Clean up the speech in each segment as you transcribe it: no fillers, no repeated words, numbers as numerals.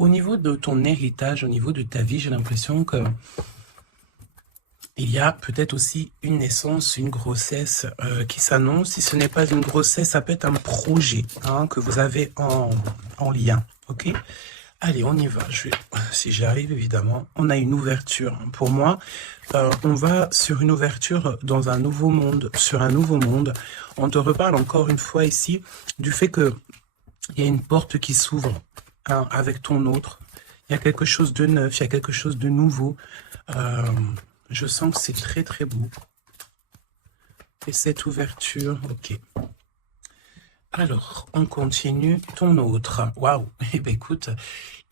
Au niveau de ton héritage, au niveau de ta vie, j'ai l'impression que il y a peut-être aussi une naissance, une grossesse qui s'annonce. Si ce n'est pas une grossesse, ça peut être un projet que vous avez en lien. Ok? Allez, on y va. Si j'arrive, évidemment, on a une ouverture. Pour moi, on va sur une ouverture dans un nouveau monde, sur un nouveau monde. On te reparle encore une fois ici du fait que il y a une porte qui s'ouvre avec ton autre. Il y a quelque chose de neuf, il y a quelque chose de nouveau. Je sens que c'est très très beau. Et cette ouverture, ok. Alors, on continue. Ton autre. Waouh. Eh bien, écoute,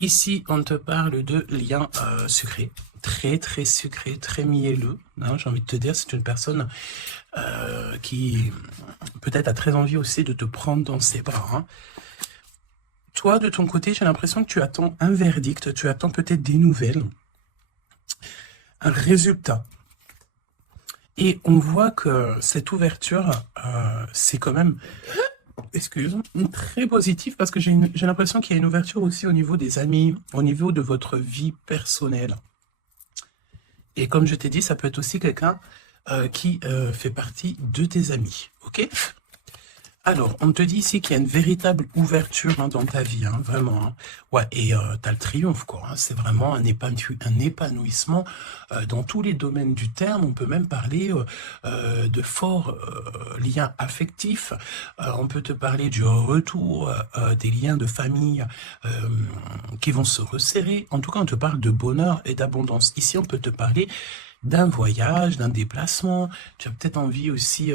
ici, on te parle de liens secrets. Très très sucré, très mielleux. J'ai envie de te dire, c'est une personne qui peut-être a très envie aussi de te prendre dans ses bras. Toi, de ton côté, j'ai l'impression que tu attends un verdict, tu attends peut-être des nouvelles, un résultat. Et on voit que cette ouverture, c'est quand même, excuse-moi, très positif parce que j'ai l'impression qu'il y a une ouverture aussi au niveau des amis, au niveau de votre vie personnelle. Et comme je t'ai dit, ça peut être aussi quelqu'un qui fait partie de tes amis, ok ? Alors, on te dit ici qu'il y a une véritable ouverture dans ta vie, vraiment. Ouais, et tu as le triomphe, quoi. C'est vraiment un épanouissement dans tous les domaines du terme. On peut même parler de forts liens affectifs. On peut te parler du retour des liens de famille qui vont se resserrer. En tout cas, on te parle de bonheur et d'abondance. Ici, on peut te parler d'un voyage, d'un déplacement. Tu as peut-être envie aussi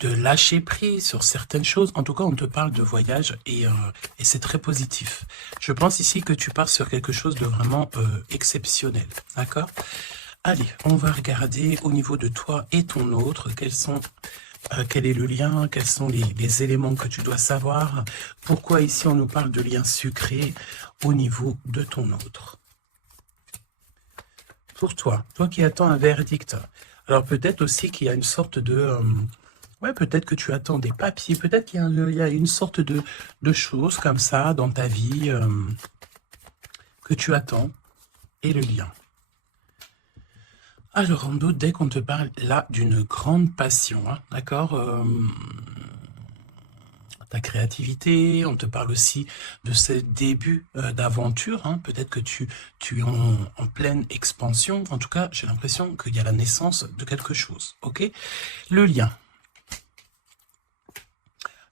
de lâcher prise sur certaines choses. En tout cas, on te parle de voyage et c'est très positif. Je pense ici que tu pars sur quelque chose de vraiment exceptionnel. D'accord? Allez, on va regarder au niveau de toi et ton autre, quel est le lien, quels sont les éléments que tu dois savoir. Pourquoi ici on nous parle de liens sucrés au niveau de ton autre. Pour toi qui attends un verdict. Alors peut-être aussi qu'il y a une sorte de... ouais, peut-être que tu attends des papiers, peut-être qu'il y a une sorte de choses comme ça dans ta vie que tu attends, et le lien. Alors, en d'autres, dès qu'on te parle là d'une grande passion, d'accord, ta créativité, on te parle aussi de ce début d'aventure, peut-être que tu es en pleine expansion, en tout cas, j'ai l'impression qu'il y a la naissance de quelque chose, ok? Le lien.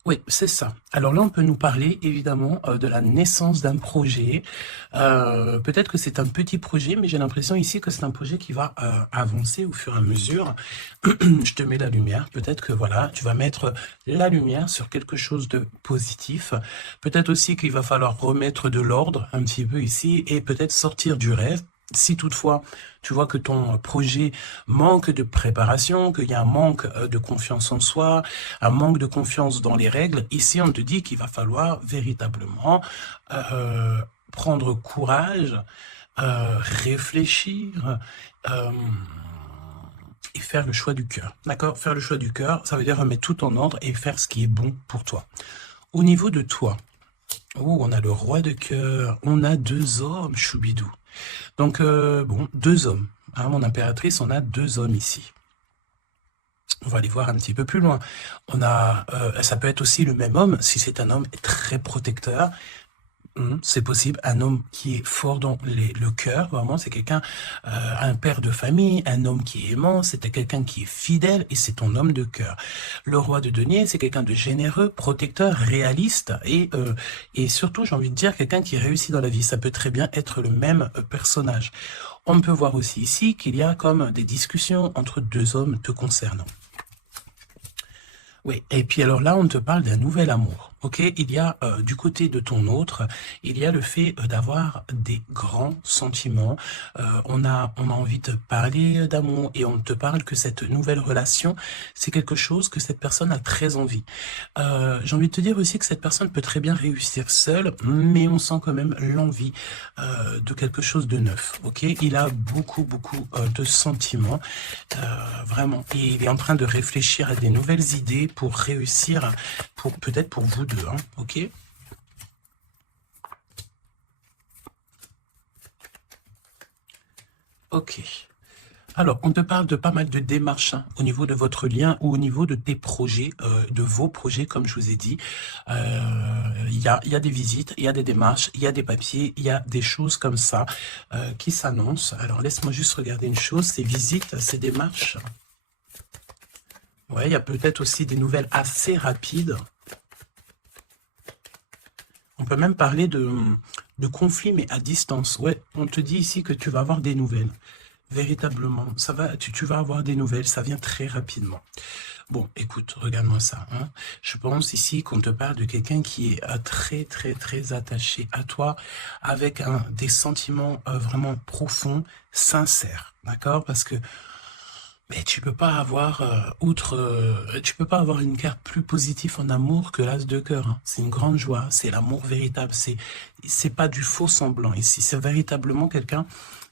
Oui, c'est ça. Alors là, on peut nous parler évidemment de la naissance d'un projet. Peut-être que c'est un petit projet, mais j'ai l'impression ici que c'est un projet qui va avancer au fur et à mesure. Je te mets la lumière. Peut-être que voilà, tu vas mettre la lumière sur quelque chose de positif. Peut-être aussi qu'il va falloir remettre de l'ordre un petit peu ici et peut-être sortir du rêve. Si toutefois, tu vois que ton projet manque de préparation, qu'il y a un manque de confiance en soi, un manque de confiance dans les règles, ici on te dit qu'il va falloir véritablement prendre courage, réfléchir et faire le choix du cœur. D'accord? Faire le choix du cœur, ça veut dire remettre tout en ordre et faire ce qui est bon pour toi. Au niveau de toi, on a le roi de cœur, on a 2 hommes, choubidou. Donc, bon, 2 hommes. Mon impératrice, on a 2 hommes ici. On va aller voir un petit peu plus loin. On a, ça peut être aussi le même homme, si c'est un homme très protecteur. C'est possible, un homme qui est fort dans le cœur, vraiment, c'est quelqu'un, un père de famille, un homme qui est aimant, c'est quelqu'un qui est fidèle et c'est ton homme de cœur. Le roi de denier, c'est quelqu'un de généreux, protecteur, réaliste et surtout, j'ai envie de dire, quelqu'un qui réussit dans la vie. Ça peut très bien être le même personnage. On peut voir aussi ici qu'il y a comme des discussions entre 2 hommes te concernant. Oui, et puis alors là, on te parle d'un nouvel amour, ok? Il y a du côté de ton autre, il y a le fait d'avoir des grands sentiments. On a envie de parler d'amour et on te parle que cette nouvelle relation, c'est quelque chose que cette personne a très envie. J'ai envie de te dire aussi que cette personne peut très bien réussir seule, mais on sent quand même l'envie de quelque chose de neuf, ok? Il a beaucoup de sentiments, vraiment. Et il est en train de réfléchir à des nouvelles idées pour réussir, peut-être pour vous deux, ok? Ok. Alors, on te parle de pas mal de démarches hein, au niveau de votre lien ou au niveau de tes projets, de vos projets, comme je vous ai dit. Il y a des visites, il y a des démarches, il y a des papiers, il y a des choses comme ça qui s'annoncent. Alors, laisse-moi juste regarder une chose, ces visites, ces démarches. Ouais, il y a peut-être aussi des nouvelles assez rapides. On peut même parler de conflits, mais à distance. Ouais, on te dit ici que tu vas avoir des nouvelles. Véritablement, ça va, tu vas avoir des nouvelles, ça vient très rapidement. Bon, écoute, regarde-moi ça. Hein. Je pense ici qu'on te parle de quelqu'un qui est très attaché à toi, avec des sentiments vraiment profonds, sincères, d'accord? Parce que mais tu peux pas avoir tu peux pas avoir une carte plus positive en amour que l'as de cœur. Hein. C'est une grande joie, c'est l'amour véritable. C'est pas du faux semblant ici. C'est véritablement quelqu'un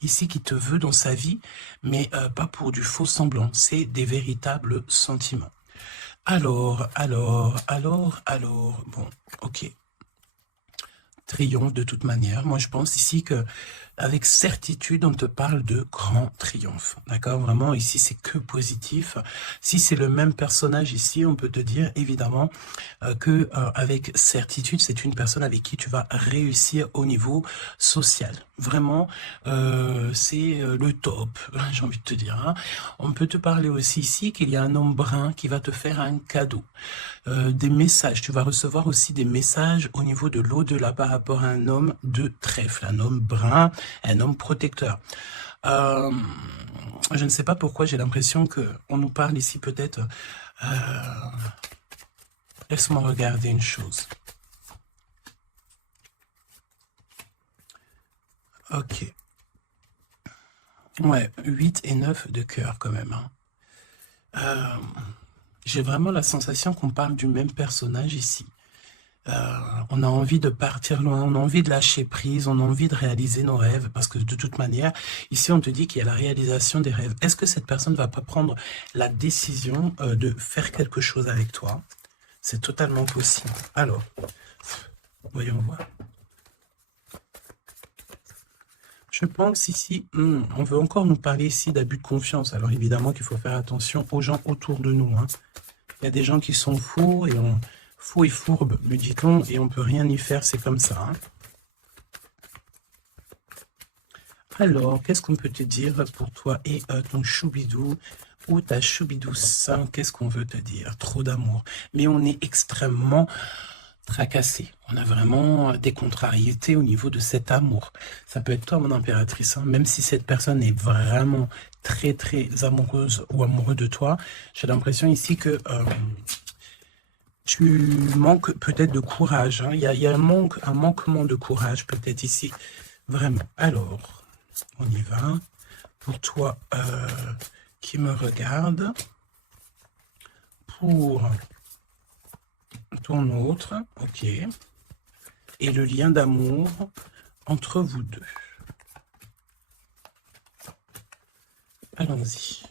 ici qui te veut dans sa vie, mais pas pour du faux semblant. C'est des véritables sentiments. Alors, bon, ok. Triomphe de toute manière. Moi, je pense ici que avec certitude, on te parle de grand triomphe. D'accord? Vraiment, ici, c'est que positif. Si c'est le même personnage ici, on peut te dire, évidemment, que avec certitude, c'est une personne avec qui tu vas réussir au niveau social. Vraiment, c'est le top, j'ai envie de te dire. Hein. On peut te parler aussi ici qu'il y a un homme brun qui va te faire un cadeau. Des messages, tu vas recevoir aussi des messages au niveau de l'au-delà par rapport à un homme de trèfle, un homme brun, un homme protecteur. Je ne sais pas pourquoi j'ai l'impression qu'on nous parle ici peut-être... Laisse-moi regarder une chose. Ok. Ouais, 8 et 9 de cœur quand même. Hein. J'ai vraiment la sensation qu'on parle du même personnage ici. On a envie de partir loin, on a envie de lâcher prise, on a envie de réaliser nos rêves, parce que de toute manière, ici on te dit qu'il y a la réalisation des rêves. Est-ce que cette personne ne va pas prendre la décision de faire quelque chose avec toi? C'est totalement possible. Alors, voyons voir. Je pense ici, on veut encore nous parler ici d'abus de confiance. Alors évidemment qu'il faut faire attention aux gens autour de nous. Hein. Il y a des gens qui sont fous et fourbes, me dit-on, et on peut rien y faire, c'est comme ça. Hein. Alors, qu'est-ce qu'on peut te dire pour toi et ton choubidou ou ta choubidouce? Qu'est-ce qu'on veut te dire? Trop d'amour. Mais on est extrêmement tracassé. On a vraiment des contrariétés au niveau de cet amour. Ça peut être toi, mon impératrice, hein, même si cette personne est vraiment très amoureuse ou amoureux de toi. J'ai l'impression ici que tu manques peut-être de courage. Hein. Il y a un manquement de courage peut-être ici. Vraiment. Alors, on y va. Pour toi qui me regarde, pour ton autre, ok, et le lien d'amour entre vous deux. Allons-y.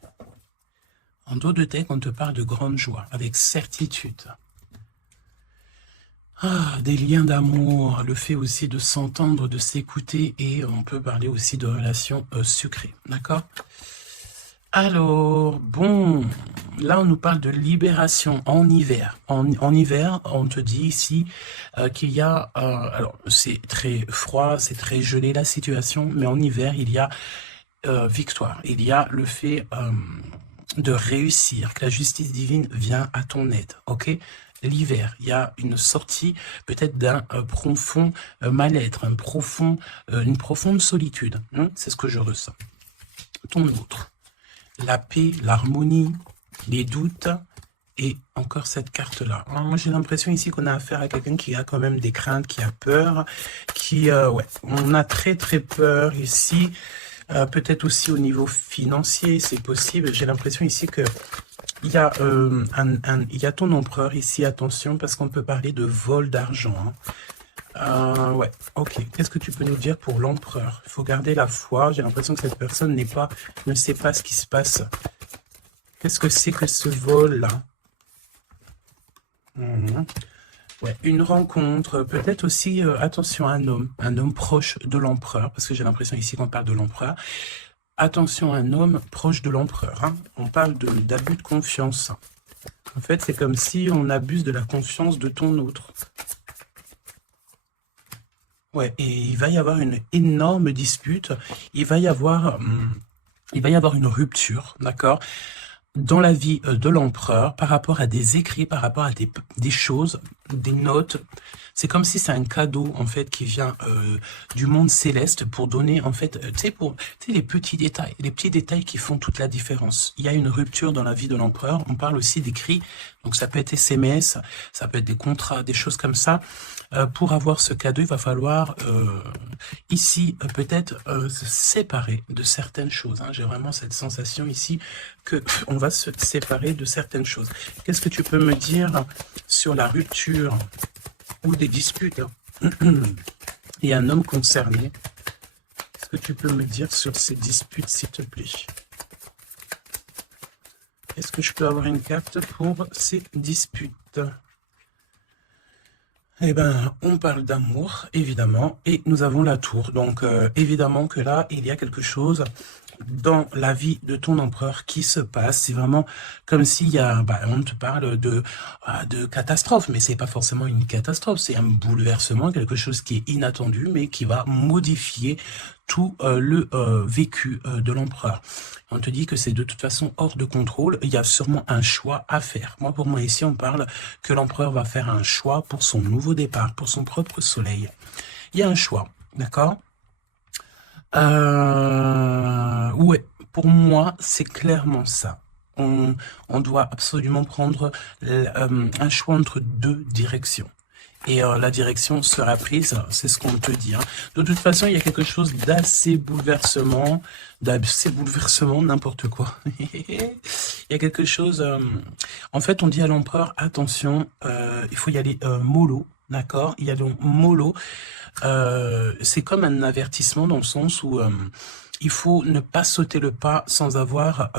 En dos de tête, on te parle de grande joie, avec certitude. Ah, des liens d'amour, le fait aussi de s'entendre, de s'écouter, et on peut parler aussi de relations sucrées, d'accord? Alors, bon, là on nous parle de libération en hiver. En hiver, on te dit ici qu'il y a, alors c'est très froid, c'est très gelé la situation, mais en hiver il y a victoire, il y a le fait de réussir, que la justice divine vient à ton aide, ok? L'hiver, il y a une sortie peut-être d'un profond mal-être, une profonde solitude, hein, c'est ce que je ressens. Ton autre. La paix, l'harmonie, les doutes, et encore cette carte-là. Moi, j'ai l'impression ici qu'on a affaire à quelqu'un qui a quand même des craintes, qui a peur, ouais, on a très peur ici, peut-être aussi au niveau financier, c'est possible. J'ai l'impression ici que il y a ton empereur ici, attention, parce qu'on peut parler de vol d'argent. Hein. Ouais, ok. Qu'est-ce que tu peux nous dire pour l'empereur? Il faut garder la foi. J'ai l'impression que cette personne ne sait pas ce qui se passe. Qu'est-ce que c'est que ce vol-là? Ouais, une rencontre, peut-être aussi, attention, un homme proche de l'empereur, parce que j'ai l'impression ici qu'on parle de l'empereur. Attention, un homme proche de l'empereur. Hein. On parle d'abus de confiance. En fait, c'est comme si on abuse de la confiance de ton autre. Ouais, et il va y avoir une énorme dispute. Il va y avoir une rupture, d'accord, dans la vie de l'empereur par rapport à des écrits, par rapport à des choses, des notes. C'est comme si c'est un cadeau, en fait, qui vient du monde céleste pour donner, en fait, tu sais, les petits détails qui font toute la différence. Il y a une rupture dans la vie de l'empereur. On parle aussi d'écrits, donc ça peut être SMS, ça peut être des contrats, des choses comme ça. Pour avoir ce cadeau, il va falloir ici peut-être se séparer de certaines choses. Hein. J'ai vraiment cette sensation ici que on va se séparer de certaines choses. Qu'est-ce que tu peux me dire sur la rupture ou des disputes et un homme concerné? Qu'est-ce que tu peux me dire sur ces disputes, s'il te plaît? Est-ce que je peux avoir une carte pour ces disputes? Eh ben, on parle d'amour, évidemment, et nous avons la tour. Donc, évidemment que là, il y a quelque chose dans la vie de ton empereur qui se passe. C'est vraiment comme s'il y a, on te parle de catastrophe, mais c'est pas forcément une catastrophe, c'est un bouleversement, quelque chose qui est inattendu, mais qui va modifier tout le vécu de l'empereur. On te dit que c'est de toute façon hors de contrôle, il y a sûrement un choix à faire. Moi, pour moi, ici, on parle que l'empereur va faire un choix pour son nouveau départ, pour son propre soleil. Il y a un choix, d'accord? Ouais, pour moi, c'est clairement ça. On doit absolument prendre un choix entre deux directions. Et la direction sera prise, c'est ce qu'on te dit. Hein. De toute façon, il y a quelque chose d'assez bouleversement, n'importe quoi. Il y a quelque chose... en fait, on dit à l'empereur, attention, il faut y aller mollo, d'accord? Il y a donc mollo. C'est comme un avertissement dans le sens où il faut ne pas sauter le pas sans avoir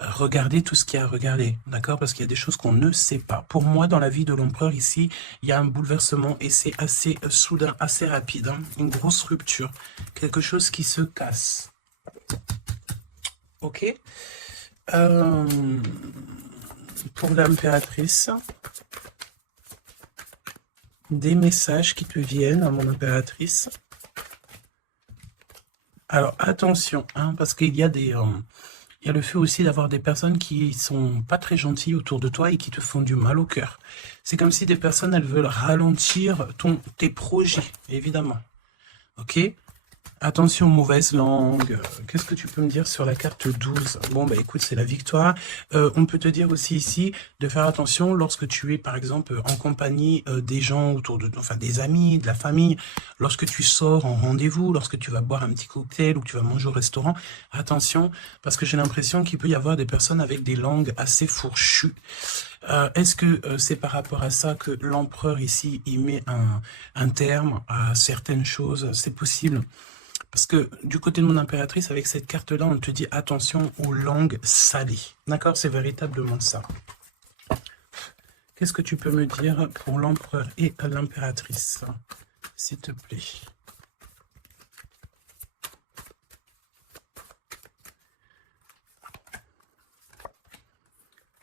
regardé tout ce qu'il y a à regarder, d'accord? Parce qu'il y a des choses qu'on ne sait pas. Pour moi, dans la vie de l'empereur ici, il y a un bouleversement et c'est assez soudain, assez rapide, hein, une grosse rupture, quelque chose qui se casse. Ok? Pour l'impératrice, des messages qui te viennent à mon impératrice. Alors attention, hein, parce qu'il y a il y a le fait aussi d'avoir des personnes qui sont pas très gentilles autour de toi et qui te font du mal au cœur. C'est comme si des personnes, elles veulent ralentir tes projets, évidemment. Ok? Attention, mauvaise langue. Qu'est-ce que tu peux me dire sur la carte 12? Bon, bah écoute, c'est la victoire. On peut te dire aussi ici de faire attention lorsque tu es, par exemple, en compagnie des gens autour de toi, enfin des amis, de la famille, lorsque tu sors en rendez-vous, lorsque tu vas boire un petit cocktail ou que tu vas manger au restaurant. Attention, parce que j'ai l'impression qu'il peut y avoir des personnes avec des langues assez fourchues. Est-ce que c'est par rapport à ça que l'empereur ici, il met un terme à certaines choses? C'est possible. Parce que du côté de mon impératrice, avec cette carte-là, on te dit attention aux langues salées. D'accord? C'est véritablement ça. Qu'est-ce que tu peux me dire pour l'empereur et l'impératrice, s'il te plaît?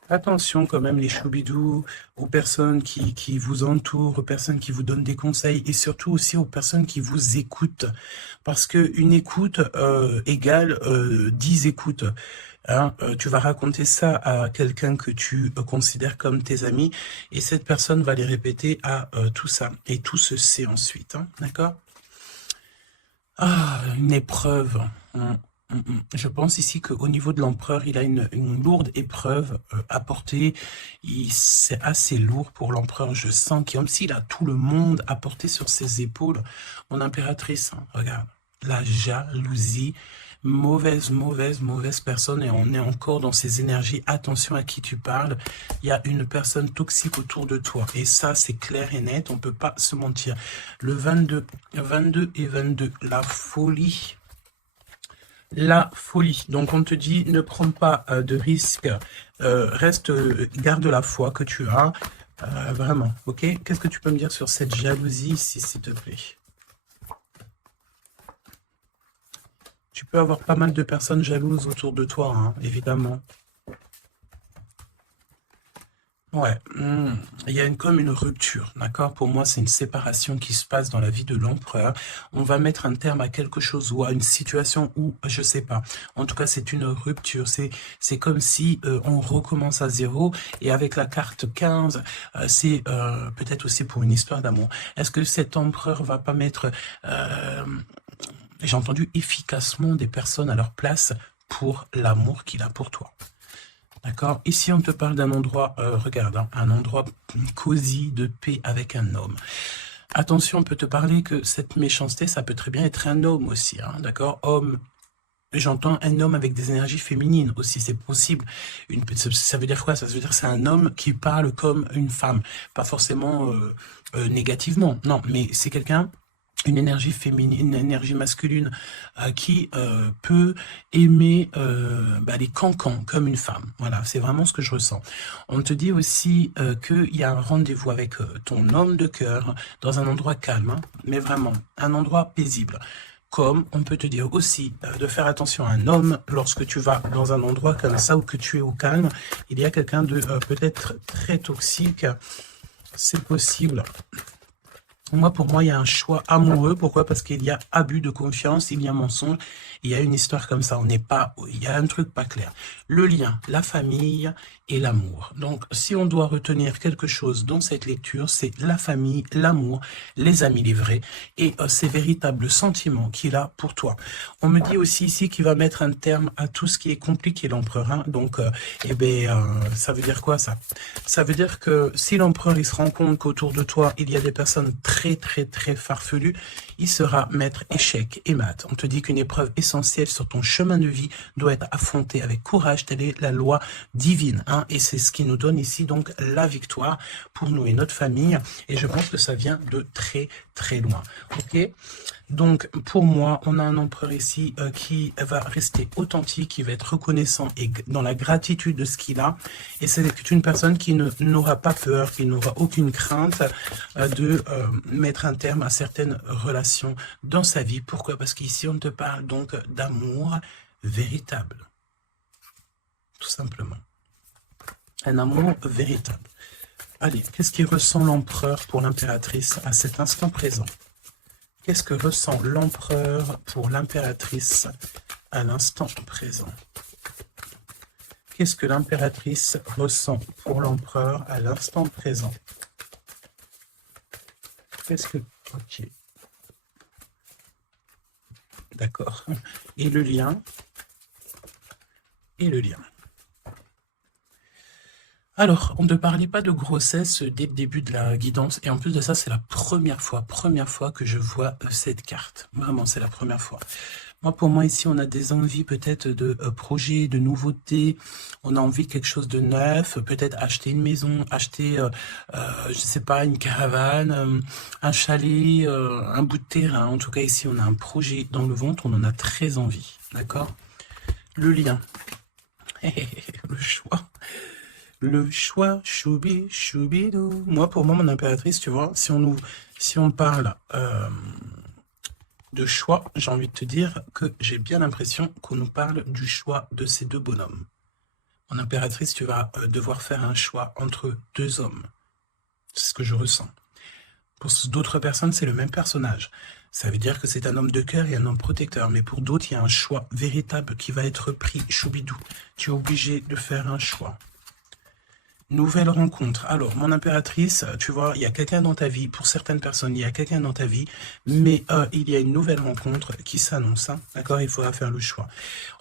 Attention quand même les choubidous, aux personnes qui vous entourent, aux personnes qui vous donnent des conseils et surtout aussi aux personnes qui vous écoutent. Parce qu'une écoute égale 10 écoutes. Hein, tu vas raconter ça à quelqu'un que tu considères comme tes amis et cette personne va les répéter à tout ça. Et tout se sait ensuite. Hein, d'accord? Ah, une épreuve. Je pense ici qu'au niveau de l'empereur, il a une lourde épreuve à porter. C'est assez lourd pour l'empereur. Je sens comme s'il a tout le monde à porter sur ses épaules. Mon impératrice, hein, regarde, la jalousie, mauvaise personne. Et on est encore dans ces énergies. Attention à qui tu parles. Il y a une personne toxique autour de toi. Et ça, c'est clair et net. On ne peut pas se mentir. Le 22 et 22, la folie. La folie. Donc on te dit ne prends pas de risques, garde la foi que tu as, vraiment, ok? Qu'est-ce que tu peux me dire sur cette jalousie ici, s'il te plaît? peux avoir pas mal de personnes jalouses autour de toi, hein, évidemment. Ouais, il y a comme une rupture, d'accord? Pour moi, c'est une séparation qui se passe dans la vie de l'empereur. On va mettre un terme à quelque chose ou à une situation où, je sais pas. En tout cas, c'est une rupture. C'est comme si on recommence à zéro. Et avec la carte 15, c'est peut-être aussi pour une histoire d'amour. Est-ce que cet empereur va pas mettre, j'ai entendu, efficacement des personnes à leur place pour l'amour qu'il a pour toi? D'accord. Ici, on te parle d'un endroit, regarde, hein, un endroit cosy, de paix avec un homme. Attention, on peut te parler que cette méchanceté, ça peut très bien être un homme aussi, hein, d'accord? Homme, j'entends un homme avec des énergies féminines aussi, c'est possible. Ça veut dire quoi? Ça veut dire que c'est un homme qui parle comme une femme. Pas forcément négativement, non, mais c'est quelqu'un, une énergie féminine, une énergie masculine qui peut aimer les cancans comme une femme. Voilà, c'est vraiment ce que je ressens. On te dit aussi qu'il y a un rendez-vous avec ton homme de cœur dans un endroit calme, hein, mais vraiment un endroit paisible. Comme on peut te dire aussi de faire attention à un homme lorsque tu vas dans un endroit comme ça ou que tu es au calme. Il y a quelqu'un de peut-être très toxique, c'est possible. Pour moi, il y a un choix amoureux. Pourquoi? Parce qu'il y a abus de confiance, il y a mensonge, il y a une histoire comme ça. Il y a un truc pas clair. Le lien, la famille et l'amour. Donc, si on doit retenir quelque chose dans cette lecture, c'est la famille, l'amour, les amis, les vrais, et ces véritables sentiments qu'il a pour toi. On me dit aussi ici qu'il va mettre un terme à tout ce qui est compliqué, l'empereur. Hein. Donc, ça veut dire quoi ça? Ça veut dire que si l'empereur il se rend compte qu'autour de toi, il y a des personnes très farfelues, il sera maître échec et mat. On te dit qu'une épreuve essentielle sur ton chemin de vie doit être affrontée avec courage, telle est la loi divine. Hein, et c'est ce qui nous donne ici donc la victoire pour nous et notre famille. Et je pense que ça vient de très loin. Ok? Donc, pour moi, on a un empereur ici qui va rester authentique, qui va être reconnaissant et dans la gratitude de ce qu'il a. Et c'est une personne qui n'aura pas peur, qui n'aura aucune crainte de mettre un terme à certaines relations dans sa vie. Pourquoi? Parce qu'ici, on te parle donc d'amour véritable. Tout simplement. Un amour véritable. Allez, qu'est-ce qui ressent l'empereur pour l'impératrice à cet instant présent? Qu'est-ce que ressent l'empereur pour l'impératrice à l'instant présent? Qu'est-ce que l'impératrice ressent pour l'empereur à l'instant présent? Qu'est-ce que... Ok. D'accord. Et le lien? Et le lien. Alors, on ne parlait pas de grossesse dès le début de la guidance, et en plus de ça, c'est la première fois que je vois cette carte. Vraiment, c'est la première fois. Pour moi, ici, on a des envies peut-être de projets, de nouveautés. On a envie de quelque chose de neuf, peut-être acheter une maison, acheter, je sais pas, une caravane, un chalet, un bout de terrain. En tout cas, ici, on a un projet dans le ventre, on en a très envie. D'accord? Le lien. Le choix. Le choix, choubi, choubidou. Pour moi, mon impératrice, tu vois, si on parle de choix, j'ai envie de te dire que j'ai bien l'impression qu'on nous parle du choix de ces deux bonhommes. Mon impératrice, tu vas devoir faire un choix entre deux hommes. C'est ce que je ressens. Pour d'autres personnes, c'est le même personnage. Ça veut dire que c'est un homme de cœur et un homme protecteur. Mais pour d'autres, il y a un choix véritable qui va être pris. Choubidou, tu es obligé de faire un choix. Nouvelle rencontre. Alors, mon impératrice, tu vois, il y a quelqu'un dans ta vie. Pour certaines personnes, il y a quelqu'un dans ta vie. Mais il y a une nouvelle rencontre qui s'annonce. Hein, d'accord? Il faudra faire le choix.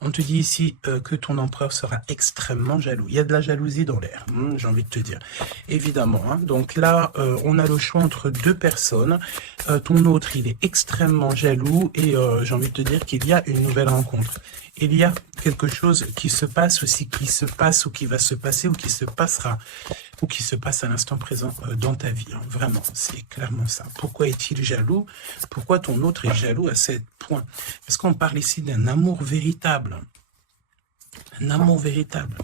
On te dit ici que ton empereur sera extrêmement jaloux. Il y a de la jalousie dans l'air, j'ai envie de te dire. Évidemment. Hein, donc là, on a le choix entre deux personnes. Ton autre, il est extrêmement jaloux. Et j'ai envie de te dire qu'il y a une nouvelle rencontre. Il y a quelque chose qui se passe aussi, qui se passe ou qui va se passer ou qui se passera ou qui se passe à l'instant présent dans ta vie. Hein. Vraiment, c'est clairement ça. Pourquoi est-il jaloux? Pourquoi ton autre est jaloux à ce point? Parce qu'on parle ici d'un amour véritable. Un amour véritable.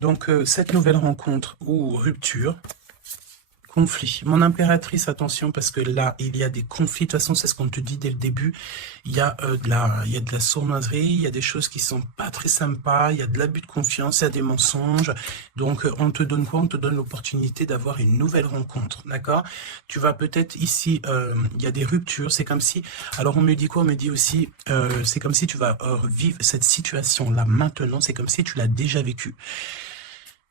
Donc, cette nouvelle rencontre ou rupture, conflit. Mon impératrice, attention, parce que là, il y a des conflits. De toute façon, c'est ce qu'on te dit dès le début. Il y a il y a de la sournoiserie, il y a des choses qui sont pas très sympas, il y a de l'abus de confiance, il y a des mensonges. Donc, on te donne quoi? On te donne l'opportunité d'avoir une nouvelle rencontre, d'accord? Tu vas peut-être ici, il y a des ruptures. C'est comme si, alors on me dit quoi? On me dit aussi, c'est comme si tu vas vivre cette situation-là maintenant. C'est comme si tu l'as déjà vécue.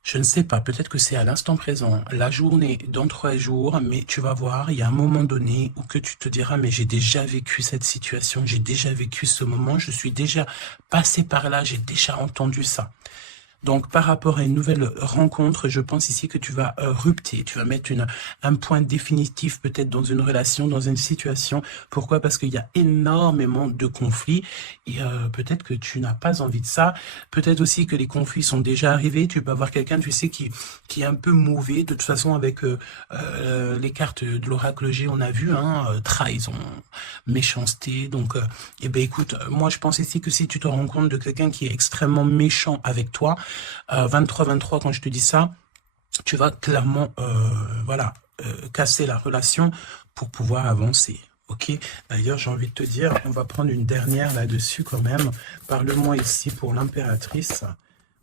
Je ne sais pas, peut-être que c'est à l'instant présent, la journée, dans 3 jours, mais tu vas voir, il y a un moment donné où que tu te diras, mais j'ai déjà vécu cette situation, j'ai déjà vécu ce moment, je suis déjà passé par là, j'ai déjà entendu ça. Donc, par rapport à une nouvelle rencontre, je pense ici que tu vas rupter, tu vas mettre un point définitif peut-être dans une relation, dans une situation. Pourquoi? Parce qu'il y a énormément de conflits et peut-être que tu n'as pas envie de ça. Peut-être aussi que les conflits sont déjà arrivés. Tu peux avoir quelqu'un, tu sais, qui est un peu mauvais. De toute façon, avec les cartes de l'oracle G, on a vu, hein, trahison, méchanceté. Donc, eh ben, écoute, moi, je pense ici que si tu te rends compte de quelqu'un qui est extrêmement méchant avec toi, 23-23, quand je te dis ça, tu vas clairement voilà, casser la relation pour pouvoir avancer. Ok. D'ailleurs, j'ai envie de te dire, on va prendre une dernière là-dessus quand même. Parle-moi ici pour l'impératrice.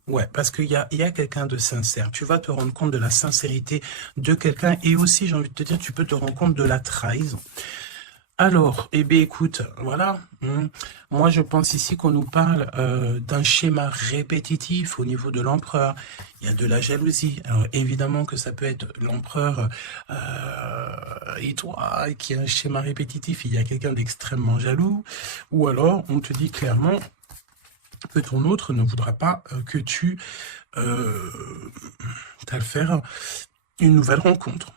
Ouais, parce qu'il y a quelqu'un de sincère. Tu vas te rendre compte de la sincérité de quelqu'un. Et aussi, j'ai envie de te dire, tu peux te rendre compte de la trahison. Alors, eh bien, écoute, voilà. Moi, je pense ici qu'on nous parle d'un schéma répétitif au niveau de l'empereur. Il y a de la jalousie. Alors, évidemment que ça peut être l'empereur et toi, qui a un schéma répétitif. Il y a quelqu'un d'extrêmement jaloux. Ou alors, on te dit clairement que ton autre ne voudra pas que tu t'as faire une nouvelle rencontre.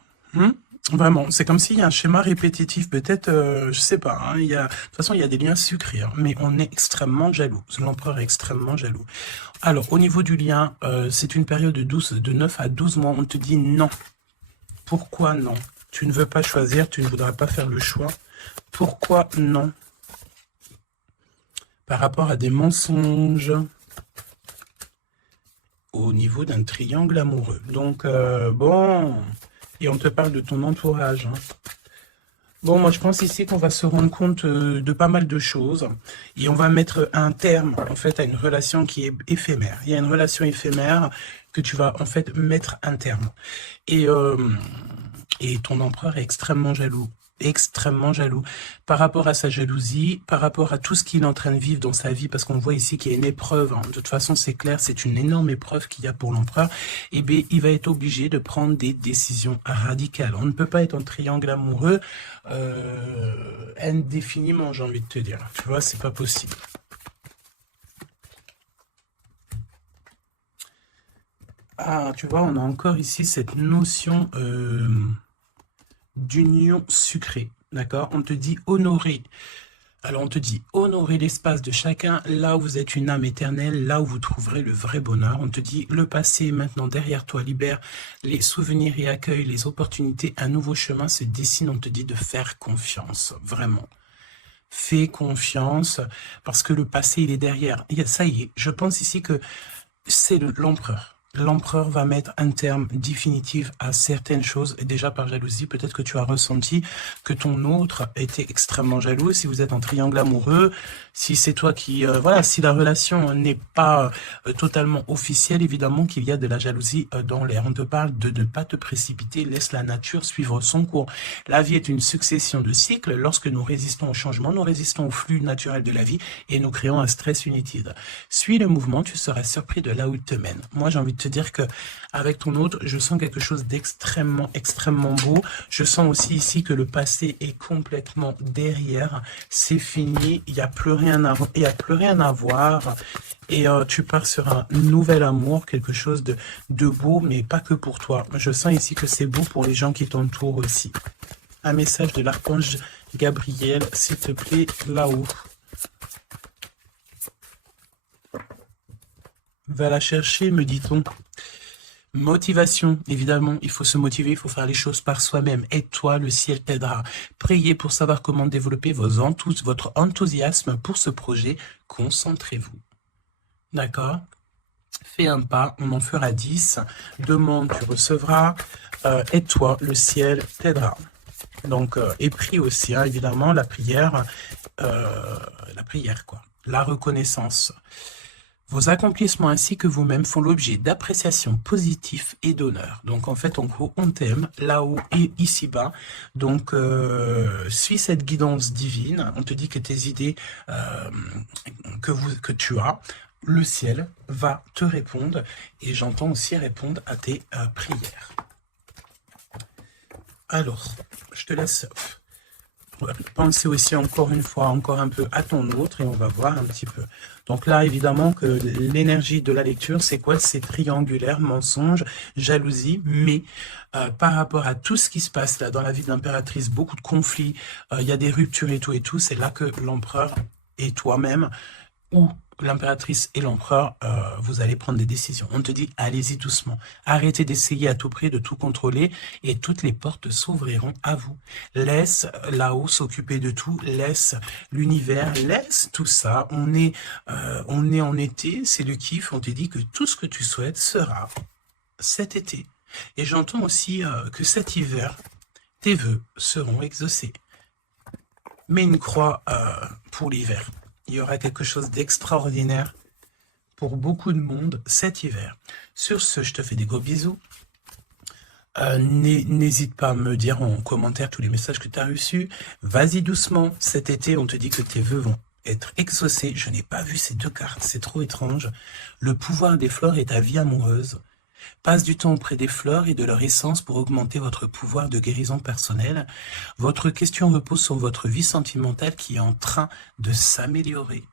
Vraiment, c'est comme s'il y a un schéma répétitif, peut-être, je sais pas, hein, de toute façon, il y a des liens sucrés, hein, mais on est extrêmement jaloux. L'empereur est extrêmement jaloux. Alors, au niveau du lien, c'est une période de 9 à 12 mois. On te dit non. Pourquoi non? Tu ne veux pas choisir, tu ne voudras pas faire le choix. Pourquoi non? Par rapport à des mensonges au niveau d'un triangle amoureux. Donc, bon... Et on te parle de ton entourage. Hein. Bon, moi, je pense ici qu'on va se rendre compte de pas mal de choses. Et on va mettre un terme, en fait, à une relation qui est éphémère. Il y a une relation éphémère que tu vas, en fait, mettre un terme. Et ton empereur est extrêmement jaloux. Extrêmement jaloux par rapport à sa jalousie, par rapport à tout ce qu'il est en train de vivre dans sa vie, parce qu'on voit ici qu'il y a une épreuve, hein. De toute façon c'est clair, c'est une énorme épreuve qu'il y a pour l'empereur, et bien il va être obligé de prendre des décisions radicales. On ne peut pas être en triangle amoureux indéfiniment, j'ai envie de te dire, tu vois, c'est pas possible. Ah, tu vois, on a encore ici cette notion d'union sucrée, d'accord? On te dit honorer. Alors on te dit honorer l'espace de chacun, là où vous êtes une âme éternelle, là où vous trouverez le vrai bonheur. On te dit le passé est maintenant derrière toi, libère les souvenirs et accueille les opportunités. Un nouveau chemin se dessine, on te dit de faire confiance, vraiment. Fais confiance, parce que le passé il est derrière. Et ça y est, je pense ici que c'est l'empereur. L'empereur va mettre un terme définitif à certaines choses. Et déjà par jalousie, peut-être que tu as ressenti que ton autre était extrêmement jaloux. Si vous êtes en triangle amoureux, si c'est toi qui... voilà, si la relation n'est pas totalement officielle, évidemment qu'il y a de la jalousie dans l'air. On te parle de ne pas te précipiter, laisse la nature suivre son cours. La vie est une succession de cycles. Lorsque nous résistons au changement, nous résistons au flux naturel de la vie et nous créons un stress inutile. Suis le mouvement, tu seras surpris de là où il te mène. Moi, j'ai envie de te dire que avec ton autre, je sens quelque chose d'extrêmement, extrêmement beau. Je sens aussi ici que le passé est complètement derrière. C'est fini. Il n'y a plus rien à voir. Et tu pars sur un nouvel amour, quelque chose de beau, mais pas que pour toi. Je sens ici que c'est beau pour les gens qui t'entourent aussi. Un message de l'archange Gabriel, s'il te plaît, là-haut. Va la chercher, me dit-on. Motivation, évidemment, il faut se motiver, il faut faire les choses par soi-même. Aide-toi, le ciel t'aidera. Priez pour savoir comment développer votre enthousiasme pour ce projet. Concentrez-vous. D'accord? Fais un pas, on en fera 10. Demande, tu recevras. Aide-toi, le ciel t'aidera. Donc, et prie aussi, hein, évidemment, la prière, quoi. La reconnaissance. Vos accomplissements ainsi que vous-même font l'objet d'appréciation positive et d'honneur. Donc, en fait, en gros, on t'aime là-haut et ici-bas. Donc, suis cette guidance divine. On te dit que tes idées que tu as, le ciel va te répondre. Et j'entends aussi répondre à tes prières. Alors, je te laisse penser aussi encore une fois, encore un peu à ton autre et on va voir un petit peu. Donc là, évidemment que l'énergie de la lecture, c'est quoi? C'est triangulaire, mensonge, jalousie, mais par rapport à tout ce qui se passe là dans la vie de l'impératrice, beaucoup de conflits, il y a des ruptures et tout, c'est là que l'empereur et toi-même, ou l'impératrice et l'empereur, vous allez prendre des décisions. On te dit, allez-y doucement. Arrêtez d'essayer à tout prix de tout contrôler et toutes les portes s'ouvriront à vous. Laisse là-haut s'occuper de tout. Laisse l'univers, laisse tout ça. On est en été, c'est le kiff. On te dit que tout ce que tu souhaites sera cet été. Et j'entends aussi que cet hiver, tes vœux seront exaucés. Mets une croix pour l'hiver. Il y aura quelque chose d'extraordinaire pour beaucoup de monde cet hiver. Sur ce, je te fais des gros bisous. N'hésite pas à me dire en commentaire tous les messages que tu as reçus. Vas-y doucement. Cet été, on te dit que tes vœux vont être exaucés. Je n'ai pas vu ces deux cartes, c'est trop étrange. Le pouvoir des fleurs est ta vie amoureuse. Passe du temps auprès des fleurs et de leur essence pour augmenter votre pouvoir de guérison personnelle. Votre question repose sur votre vie sentimentale qui est en train de s'améliorer.